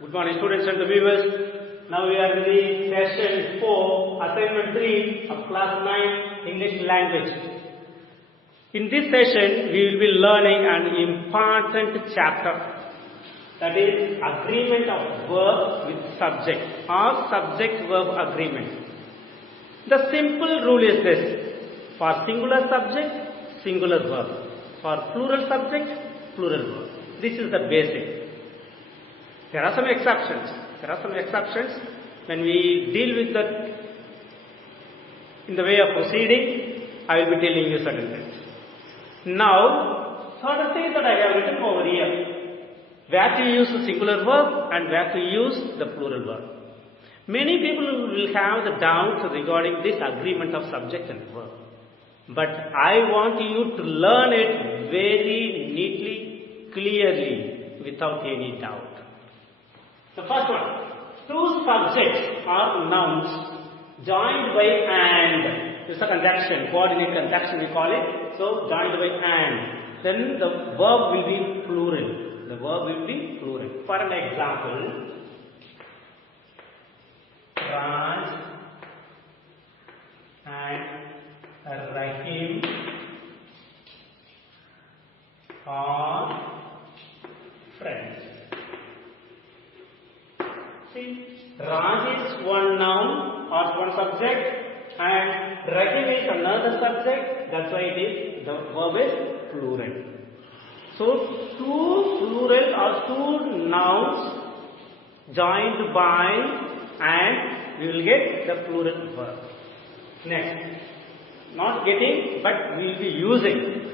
Good morning, students and the viewers. Now we are in the session 4, assignment 3 of class 9 English language. In this session, we will be learning an important chapter, that is agreement of verb with subject or subject-verb agreement. The simple rule is this: for singular subject, singular verb; for plural subject, plural verb. This is the basic. There are some exceptions. When we deal with that in the way of proceeding, I will be telling you certain things. Now, certain things that I have written over here, where to use the singular verb and where to use the plural verb. Many people will have the doubt regarding this agreement of subject and verb. But I want you to learn it very neatly, clearly, without any doubt. The first one, two subjects or nouns joined by and. It's a conjunction, coordinate conjunction we call it. So, joined by and. Then the verb will be plural. For an example, Raj and Rahim are friends. See, Raj is one noun or one subject and Rahim is another subject. That's why the verb is plural. So, two plural or two nouns joined by and we will get the plural verb. Next, not getting but we will be using.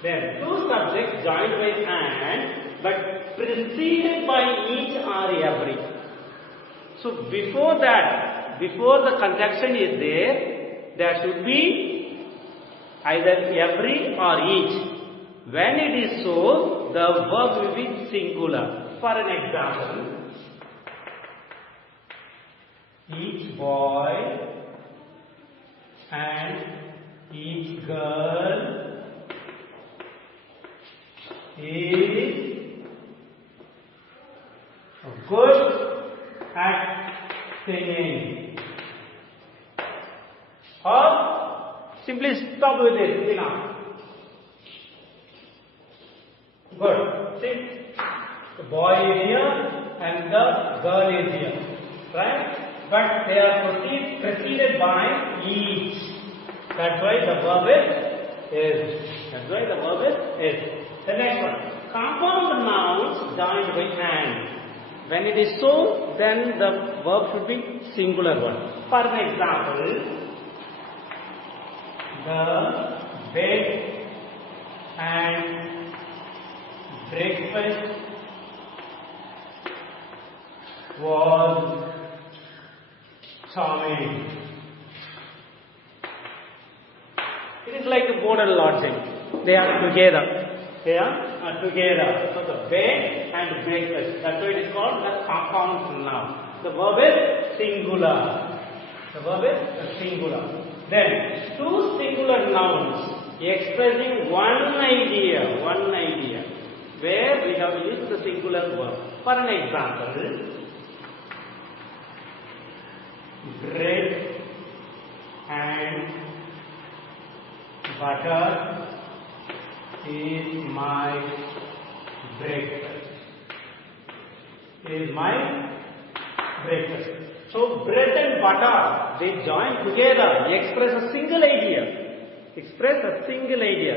Then, two subjects joined by and but preceded by each or every. So before that, before the conjunction is there should be either every or each. When it is so, the verb will be singular. For an example, each boy and each girl is good at singing. Or simply stop with this enough. Good. See, the boy is here and the girl is here, right? But they are preceded by each. That's why the verb is. The next one, compound nouns joined by and. When it is so, then the verb should be singular one. For an example, the bed and breakfast was charming. It is like a model lodging. They are together. So the bed and breakfast. That's why it is called the compound noun. The verb is singular. Then two singular nouns expressing one idea. Where we have used the singular verb. For an example, bread and butter is my breakfast. So bread and butter, they join together, express a single idea.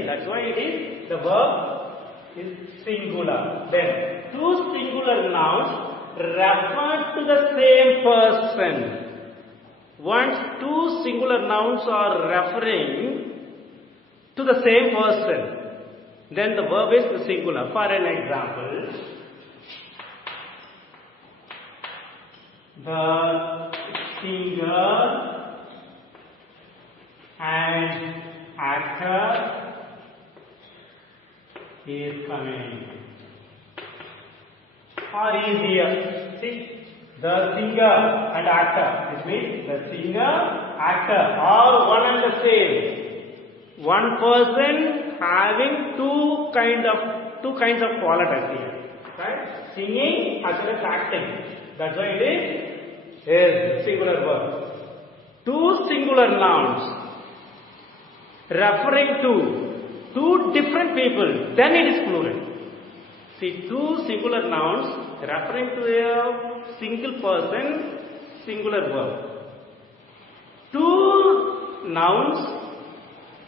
That's why it is the verb is singular. Then two singular nouns refer to the same person. Once two singular nouns are referring to the same person, then the verb is the singular. For an example, the singer and actor is coming. Or is here. See, the singer and actor. This means the singer, actor are one and the same. One person having two kinds of qualities here. Right? Singing as well as acting. That's why it is singular verb. Two singular nouns referring to two different people, then it is plural. See, two singular nouns referring to a single person, singular verb. Two nouns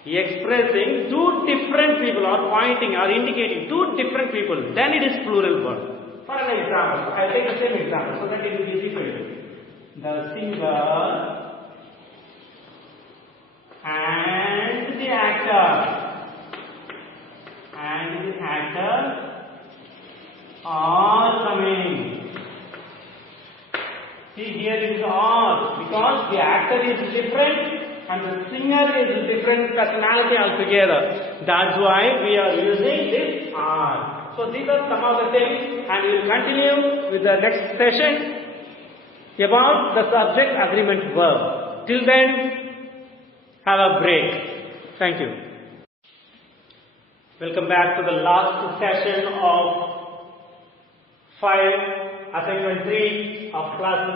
expressing two different people or pointing or indicating two different people, then it is plural verb. For an example, I will take the same example so that it will be easy for you. The singer and the actor are coming. See, here it is are because the actor is different and the singer is different personality altogether. That's why we are using this are. So these are some of the things, and we will continue with the next session about the subject agreement verb. Till then, have a break. Thank you. Welcome back to the last session of 5 assignment 3 of class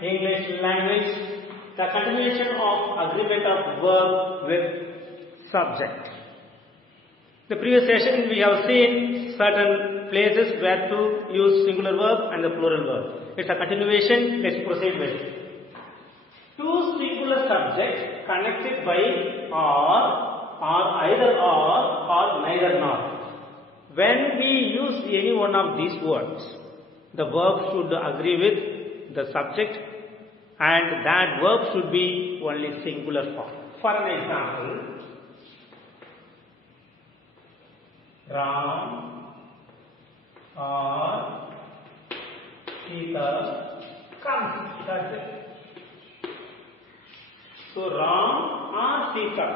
9 English language. The continuation of agreement of verb with subject. The previous session we have seen certain places where to use singular verb and the plural verb. It's a continuation. Let's proceed with it. Two singular subjects connected by or either or neither nor. When we use any one of these words, the verb should agree with the subject, and that verb should be only singular form. For an example, Ram or Sita comes. That's it. So Ram or Sita,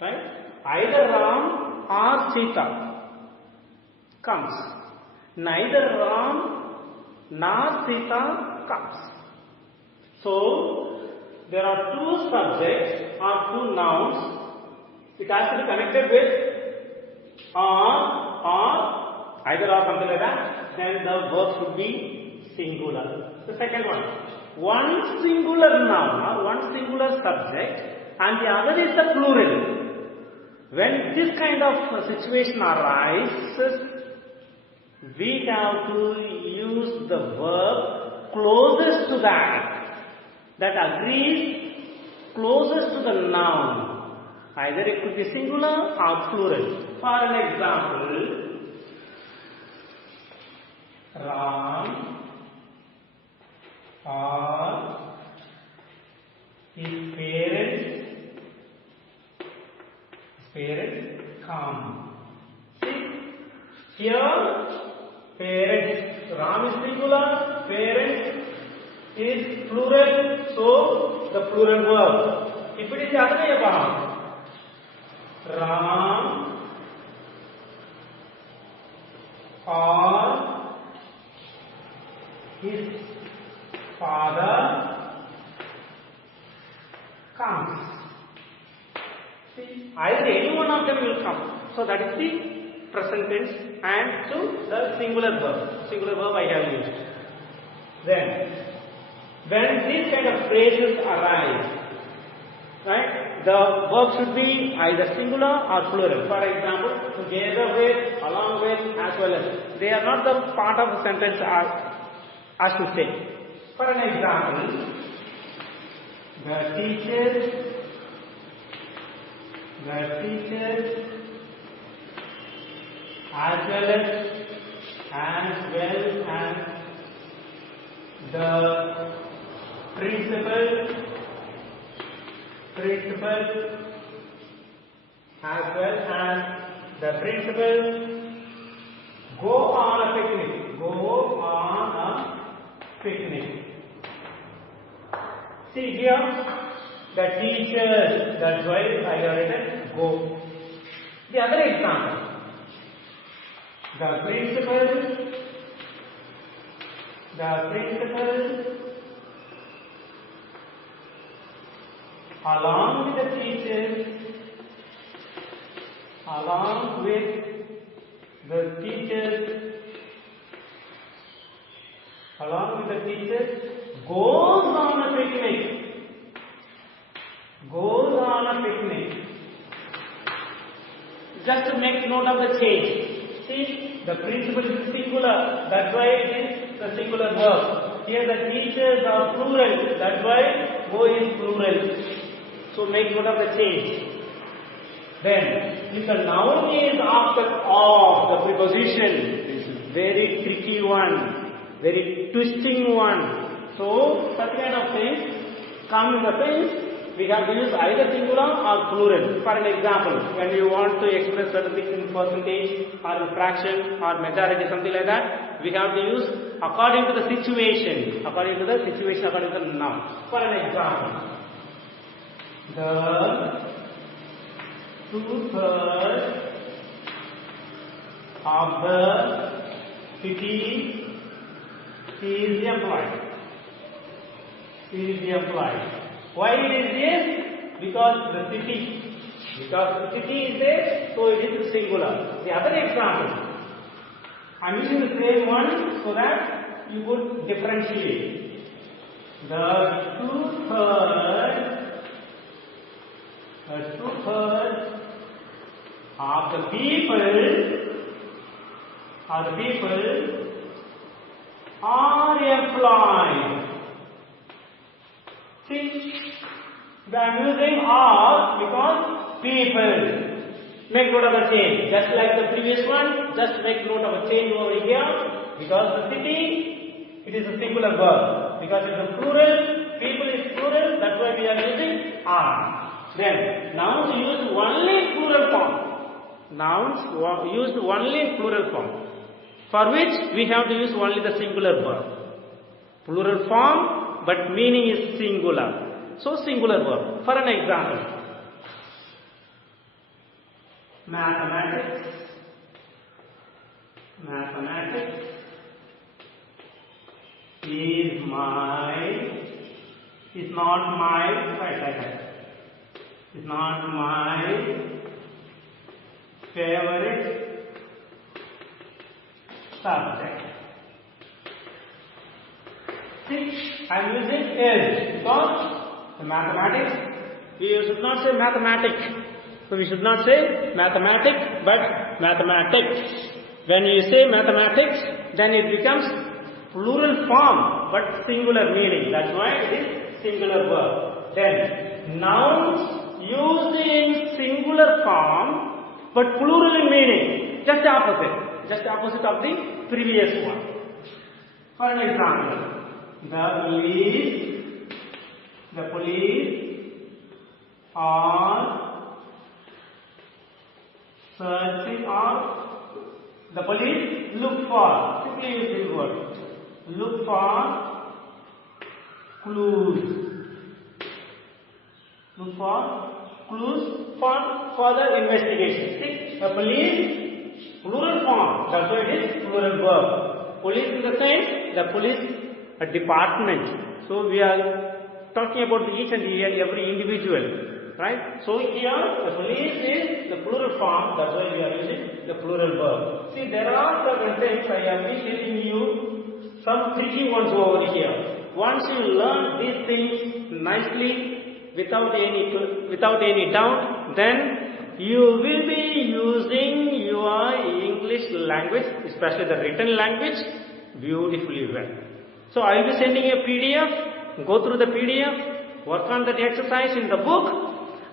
right? Either Ram or Sita comes. Neither Ram nor Sita comes. So there are two subjects or two nouns. It has to be connected with or either or something like that. Then the verb should be singular. The second one singular noun or one singular subject and the other is the plural. When this kind of situation arises, we have to use the verb closest to that agrees closest to the noun. Either it could be singular or plural. For an example, Ram or his parents come. See, here parents, Ram is singular, parents is plural, so the plural verb. If it is the other way around, Ram or his father comes. See, either any one of them will come. So that is the present tense and to the singular verb. Singular verb I have used. Then, when these kind of phrases arise, right, the verb should be either singular or plural. For example, together with, along with, as well as. They are not the part of the sentence as to say. For an example, the teachers as well as the principal as well as the principal go on a picnic. See here, the teachers, that's why I have written go. The other example, the principal along with the teachers, along with The teachers, along with the teachers, goes on a picnic. Goes on a picnic. Just to make note of the change. See, the principal is singular. That's why it is the singular verb. Here the teachers are plural. That's why go is plural. So make note of the change. Then, if the noun is after of, the preposition is very tricky one, very twisting one. So, such kind of things come in the sense, we have to use either singular or plural. For an example, when you want to express certain things in percentage or in fraction or majority, something like that, we have to use according to the situation, according to the noun. For an example, the 2/3 of the city is employed. Why it is this? Because the city is there, so it is singular. The other example, I am using the same one so that you would differentiate. The 2/3 of the people are employed. See, I am using are because people. Make note of the change. Just like the previous one, just make note of a change over here. Because the city, it is a singular verb. Because it is a plural, people is plural, that's why we are using are. Then, nouns used only in plural form. Nouns used only in plural form. For which we have to use only the singular verb. Plural form, but meaning is singular. So, singular verb. For an example, mathematics is not my favorite subject. See, I am using is because the mathematics, we should not say mathematic. So we should not say mathematic, but mathematics. When you say mathematics, then it becomes plural form, but singular meaning. That's why it is singular verb. Then, nouns used in singular form, but plural in meaning. Just the opposite of the previous one. For an example, the police are searching, or the police look for, simply use this word, look for clues. Look for clues for further investigation. See, the police, plural form, that's why it is plural verb. Police in the sense, the police a department. So we are talking about each and every individual, right? So here the police is the plural form, that's why we are using the plural verb. See, there are certain things I have been telling you, some tricky ones over here. Once you learn these things nicely, without any doubt, then you will be using your English language, especially the written language, beautifully well. So I will be sending a PDF. Go through the PDF, work on that exercise in the book,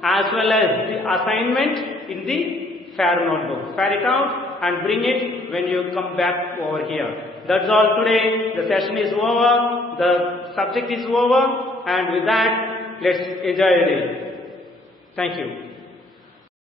as well as the assignment in the fair notebook. Fare it out and bring it when you come back over here. That's all today. The session is over. The subject is over. And with that, let's enjoy the day. Thank you.